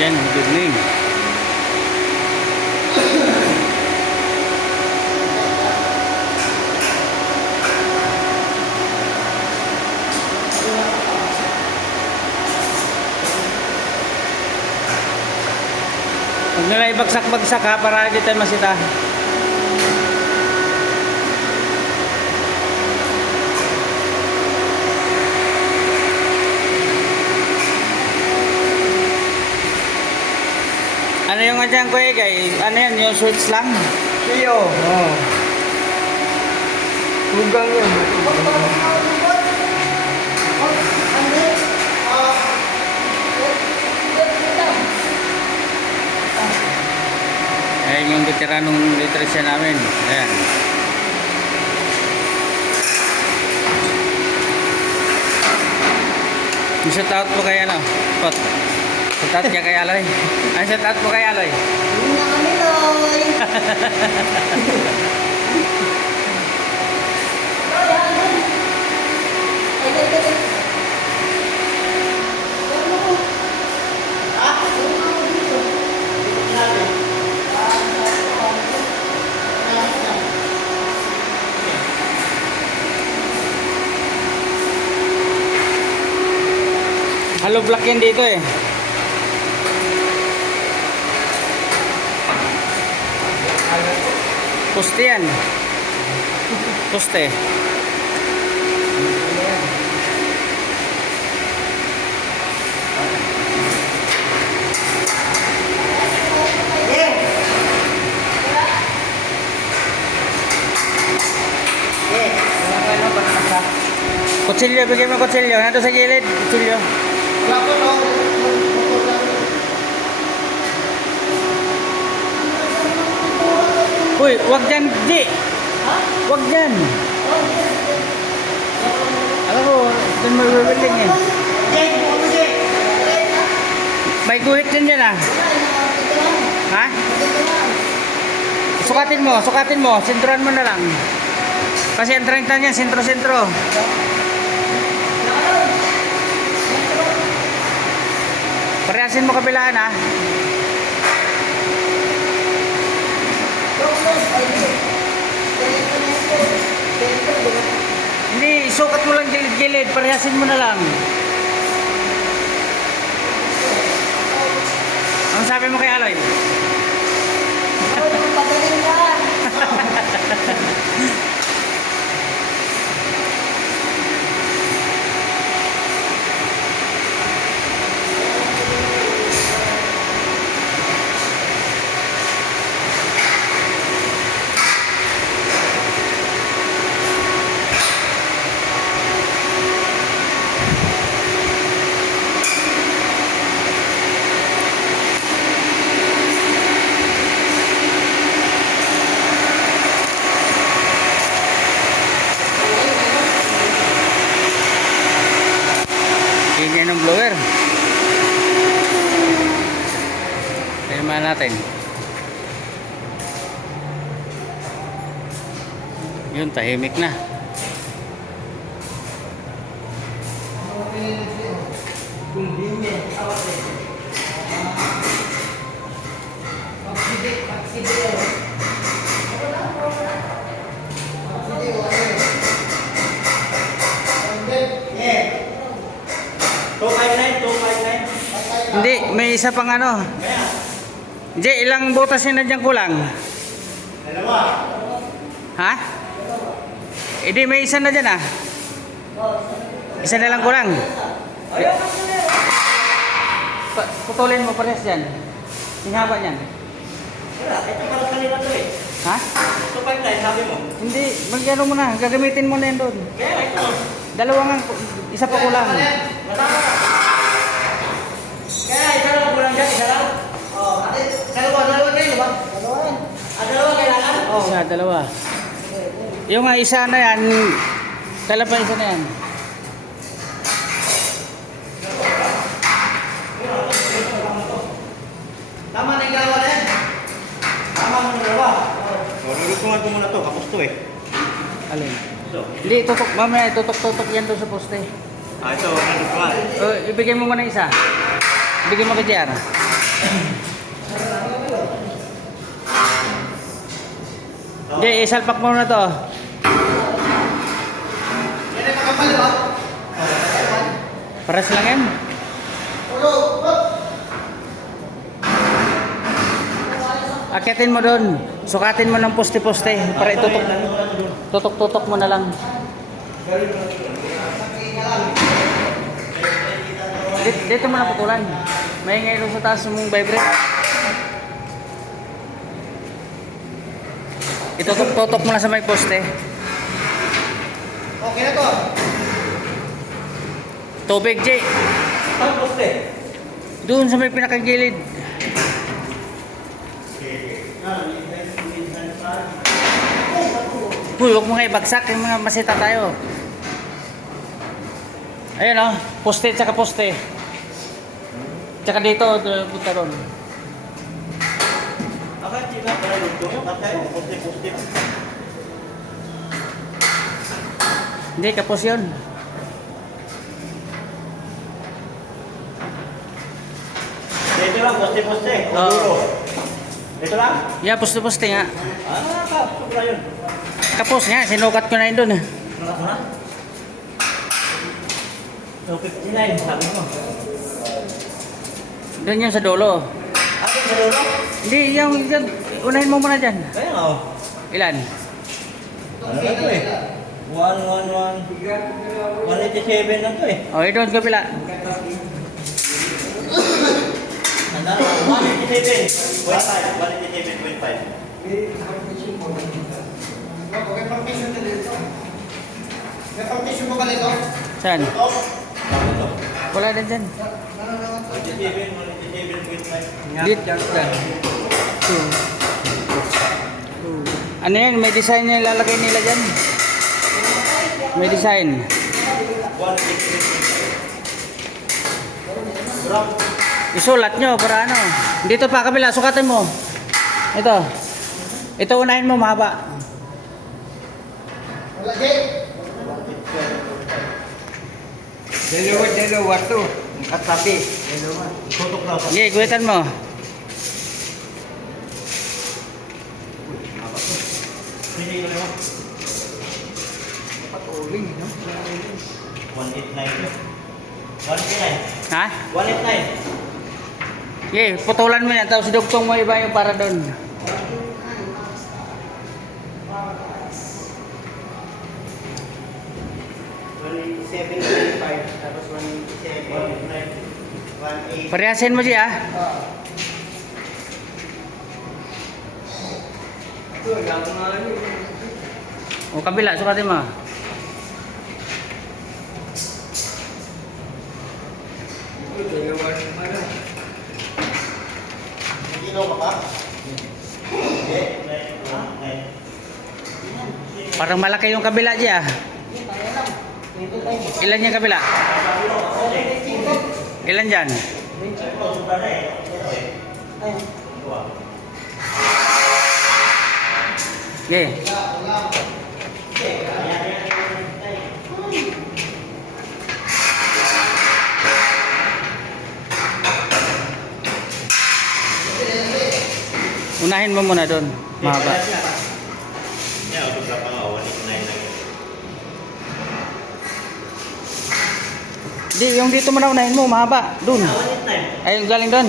Yan, good name. Huwag nila ibagsak-bagsak ha, para hindi tayo masita. Ano yung andyan ko eh, guys? Ano yan? Yung switch lang? Iyo. Oh. Lugang yan. Ayan yung veteranong literacy namin. Ayan. Shout out po kay ano? Pot. Shout out kay Aloy. Ano shout out po kay Aloy? Hindi na kami, Loy. Halo block yan dito eh. Poste yan. Poste. Kutsilyo, bigyan mo kutsilyo. Nandun sa gilid, kutsilyo. Uy, wag dyan, Di. Wag dyan. Alam ko, dyan mabibiling eh. May guhit din dyan ah. Ha? Sukatin mo. Sentruan mo na lang. Kasi ang 30 niya, sentro-sentro. Parehasin mo kabilaan ha. Hindi, sukat mo lang gilid-gilid. Parehasin mo na lang. Ang sabi mo kay Aloy? Pagaling ka. Ingay ng blower. Tingnan natin. Yun, tahimik na. Hindi, may isa pang ano. Hindi, ilang butas yun na dyan kulang? Dalawa. Ha? Hindi, may isa na dyan ah. Isa na lang kulang. Putulin mo pares dyan. Yung haba niyan. Ito para kanila to eh. Ha? Ito pipeline, sabi mo. Hindi, mag-ano mo na. Gagamitin mo na yan doon. Kaya ito. Dalawa nga, isa pa kulang. Kaya isa lang kulang dyan, isa lang. Oh, ate, dalawa kayo ba? Dalawa kailangan? Oh. Isa, dalawa. Yung nga isa na yan, kailan pa isa na yan? Tama na yung dalawa na yan. Tama na yung dalawa. Lulutungan ko muna to, kapos to eh. Alin? Ito. Hindi, tutok. Mamaya, tutok-tutok yan doon sa poste. Ito, lulutungan. Ibigay mo muna isa. Ibigay mo kay JR. Hindi, isalpak mo na to. Yan ay makapal, di ba? Paras lang yan. Ulo, up! Akitin mo doon. Sukatin mo ng poste-poste para itutok. Tutok-tutok mo na lang. Dito mo na putulan. May ngayon sa taas mong vibrate. Itutok-tutok mo na sa may poste. Okay na to. Tubig, Jay. Ang poste. Doon sa may pinakagilid. Uy, huwag mo nga ibagsak. Yung mga masita tayo. Ayan o. Poste tsaka poste. Tsaka dito. Punta ron. Bakit di ba para luto? Bakit? Poste. Hindi, kapos yun. Dito lang, poste. Oo. Dito lang? Yeah, poste-poste nga. Sobra yun. Kapos nga. Sinukat ko na yun doon. Ano na? So, 59, sabi mo. Doon yun sa dulo. Akin sa dulo? Hindi, yung unahin mo muna dyan. Kaya nga, oh. Ilan? Ano na to eh? 187 lang to eh. O, doon kapila. Handa na, 187.5. 187.5. May partition mo ba nito? Saan? Bakit to? Wala din dyan. 187.5. Dito. Ano yan? May design na ilalagay nila dyan. May design. 187.5. Isulat nyo para ano. Dito pa kabila. Sukatin mo. Ito. Ito unahin mo mahaba. Wala, Jay. Dalawa to. Katabi. Dalawa. Tutok na. Sige, guhitan mo. Sige, yun mo. Patuling, no? 189. 189. Ha? 189. Sige, putulan mo yan. Tapos dugtong mo iba yung para doon. Tapos 187. 189. Parehasin mo siya. O kabila, sukatin mo. Kilo ka pa? Parang malaki yung kabila siya. Ilan yung kabila? Ilan dyan? Okay. Unahin mo muna doon. Mahaba. Yeah, auto pa nga 189 lang. Di, yung dito mo na unahin mo. Mahaba. Doon. 189. Ay, yung galing doon.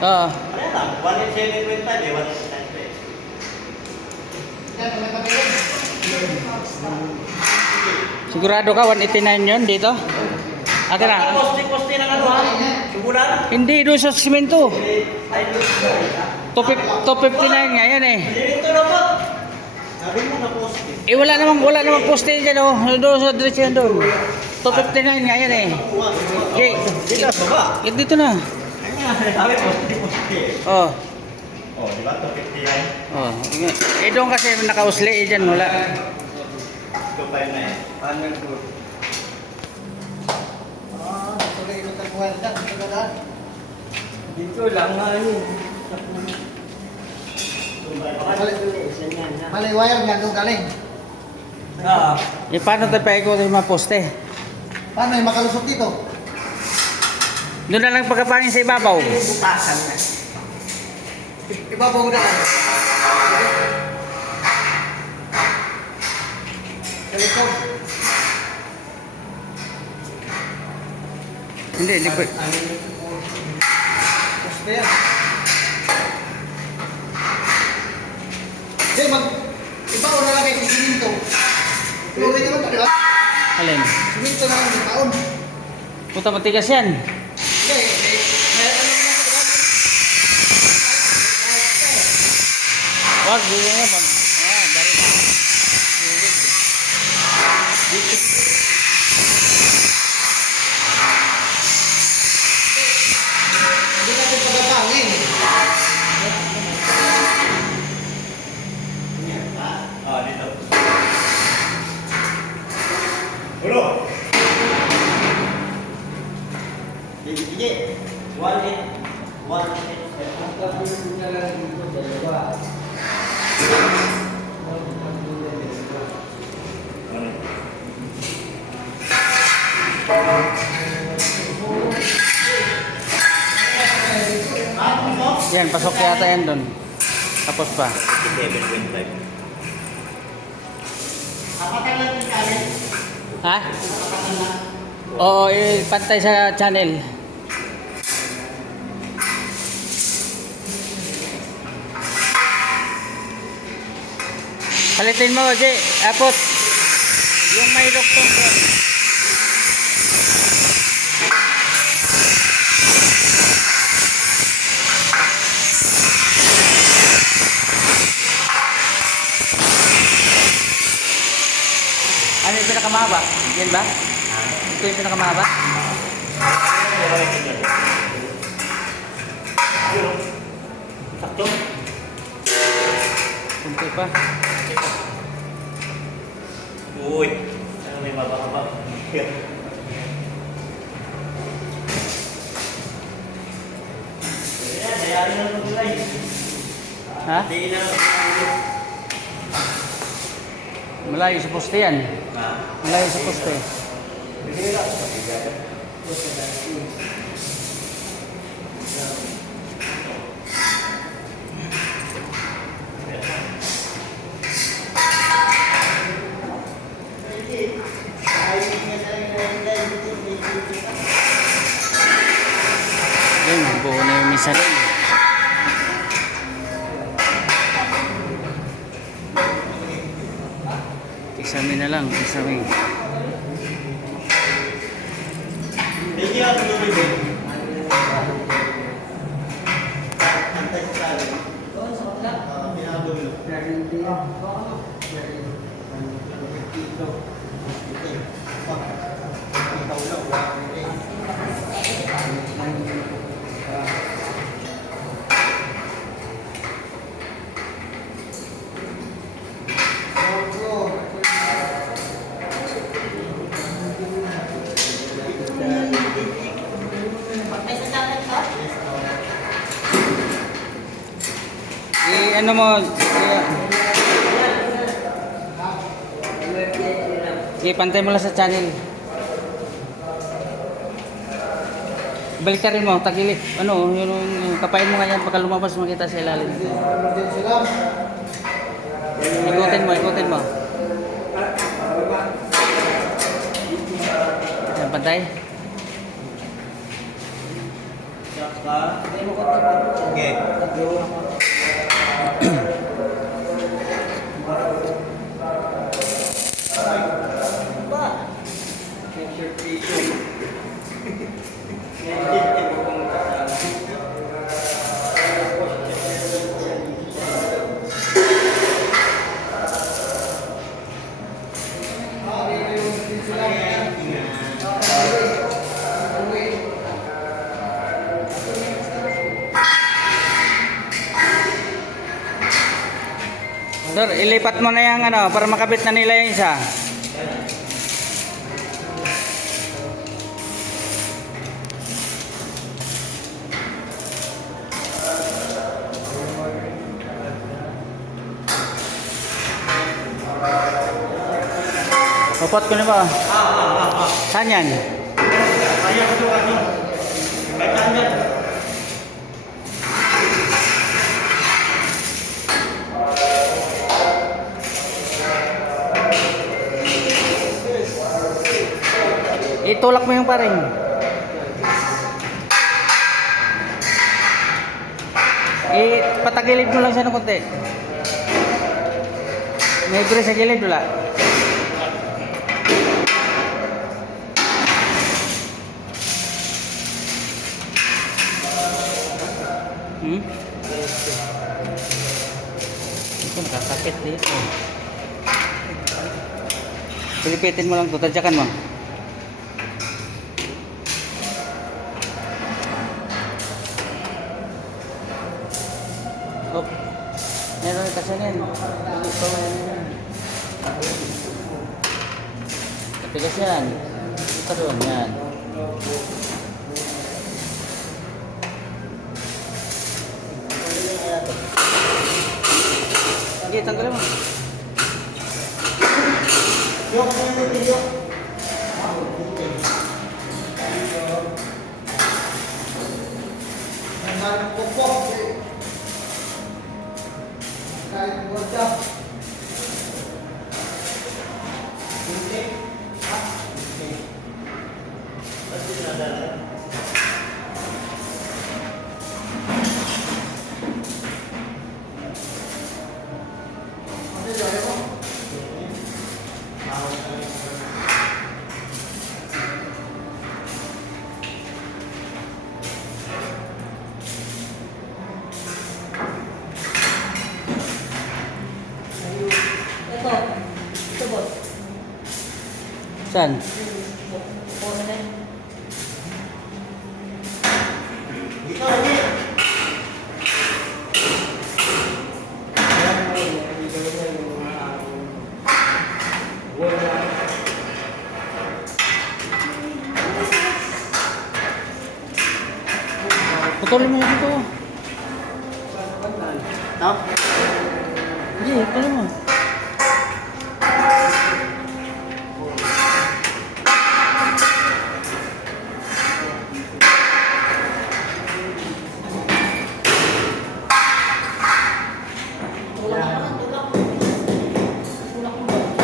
Oo. Ano lang? 187.5 eh, 189. Sigurado ka, 189 yun dito? Ate na. Poste ng ano ha? Subulan? Hindi, doon sa simento. Ay, 259 nga yan eh. dito na po. Sabi mo na poste. Eh wala namang poste dyan oh. Doon sa diretso yan doon. 259 nga yan eh. Okay. Dito sa baba. Dito na. Sabi poste. Oh. Oh, di ba? 259. Oh. Eh doon kasi nakausli eh dyan wala. 259. Ano to? Dito lang nga yun. Malay wire nga doon galing. Ah, Eh paano tayo paikot yung mga poste? Paano yung makalusot dito? Doon na lang pagkapanin sa ibabaw. Butasan na. Ibabaw na lang. Sa likod. Hindi, hindi pa. Basta yan. Hindi, ibabaw na lang kayo siminto. Ibabaw naman ito, di ba? Alin? Siminto na lang ng taon. Puta matigas yan. Hindi, meron naman ito, di ba? Wag, hindi nga ba? Ayan, dari na. Hindi natin pagkakangin. Dito. Ulo! Sige. One hit. Yan, pasok yata yan doon. Tapos pa. 7.5. Apatan lang yung kanin. Ha? Oo, pantay sa channel. Palitin mo, Jay. Apot. Yung may doktor doon. Ano yung pinakamahaba? Yan ba? Ito yung pinakamahaba? Sakto. Kunti pa. Uy. Ano may mababa? Dayari na ng gulay. Ha? Hindi na. Malayo sa poste yan. Malayo sa poste. Yun, buo na yung misa rin. Examine na lang, examine. Hindi ako tubig eh. Ano mo, pantay mo lang sa channel. Balik ka rin mo, tagilid. Ano, yung kapain mo nga yan, pagka lumabas makita sa ilalim. Emergency lang. Ikutin mo, ikutin mo. Yan, pantay. Okay. Sir, ilipat mo na yung ano, para makabit na nila yung isa. Upot ko na ba? Saan yan? Ayaw ko kasi. Itulak mo yung paring. Patagilid mo lang siya ng konti. May grease sa gilid, wala. Ito nakakakit dito. Pilipitin mo lang ito, tadyakan mo. Oh, meron kasi yan. Ito yan. Katigas yan. Ito doon yan. Sige, tanggalin mo. Yok, yok. Ang pupok. Kahit ganda. Hindi. Ito. Ito, boss. Saan? Oo, na. Dito, lagi. Putulin mo yung dito. No? Hindi, putulin mo.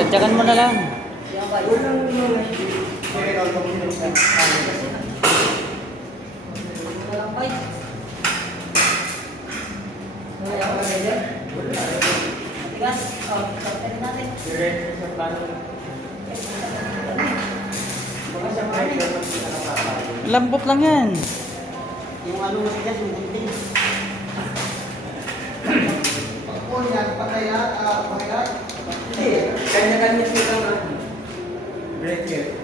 Tadyakan mo na lang. Yan ba? Walang bite. Matigas. Oh, tapos natin. Lambot lang yan. Yung ano matigas, yung hindi. Pagpul yan, patayan, patayan. Hindi, kanya-kanya sila na. Break it.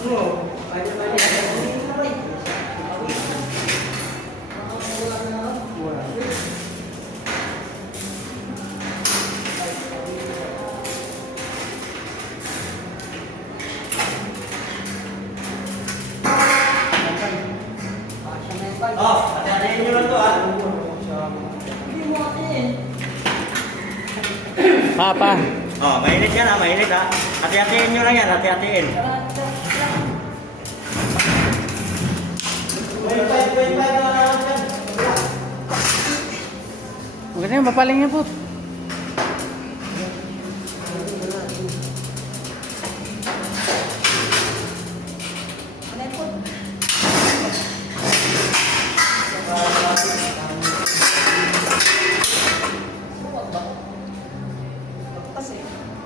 Oo, kanya-kanya. Oh, hati-hatiin nyo lang to ah. Hindi mo atin. Papa. Oh, mainit yan ah, mainit ah. Hati-hatiin nyo lang yan, hati-hatiin. Maganda yung mapaling niya po.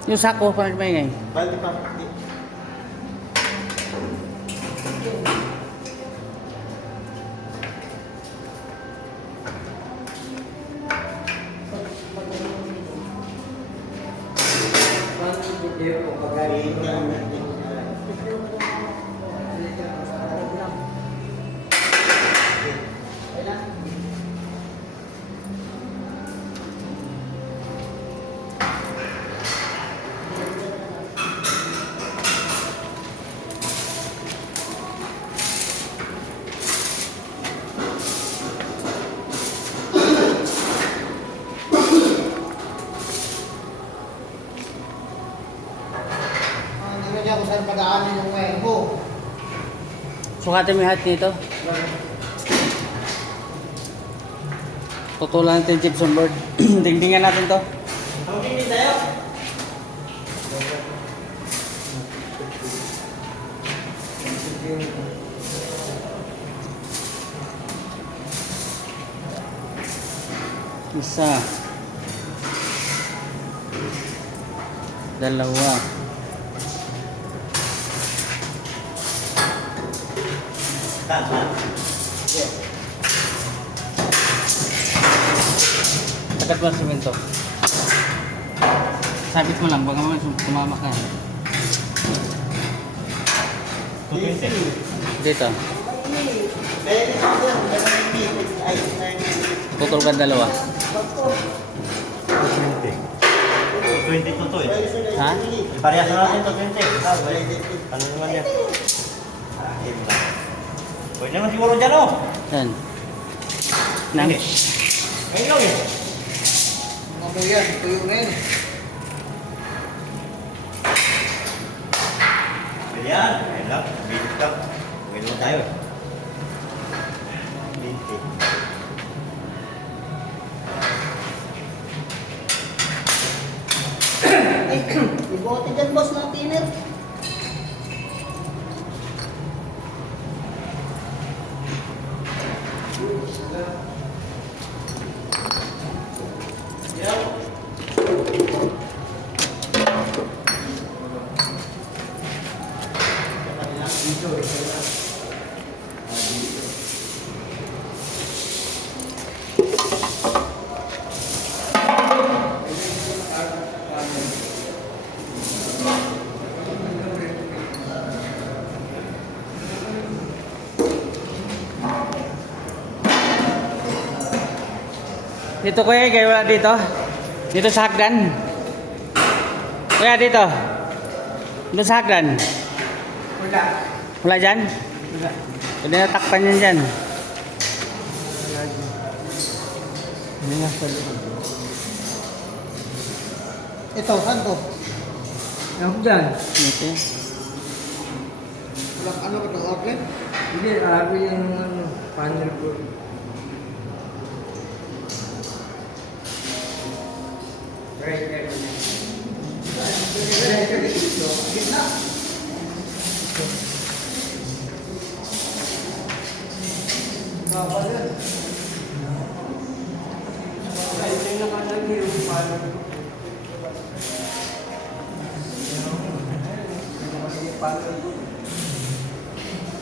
Yung sako pa maingay. Balik pa. Hindi na ako saan pag-aanin yung ngayon ko. Sukatin mo yung hat nito. Tutulan natin yung gypsum board. Dingdingan natin to. Ang hindi tayo. Isa. Dalawa. Tahan. Tagat mo ang simento. Sabit mo lang, baka mamaya tumama ka. 220. Dito. Kaya rin ako yan. Ay, Putol ka dalawa. 220 to eh. Ha? Parehas na natin 220. Ano naman yan? Pwede naman siguro dyan oh. Yan. Nang. Ngayon lang eh. Ano yan? Tuyo na yan. Pwede yan. Ngayon lang. Bilis lang. Ngayon lang tayo eh. 20. Ay, ibote dyan, boss, ng thinner. Dito kuya, kaya wala dito. Dito sa hagdan. Kuya dito. Dito sa hagdan. Wala. Wala dyan? Wala. Pwede natakpan yan dyan. Hindi nga sa loob. Ito, saan to? Ako dyan. Ito. Walang ano ka itong outlet? Hindi, arabi yung panel ko. Bawal yan. Ito yung nakalagay yung panel ko. Panel ko.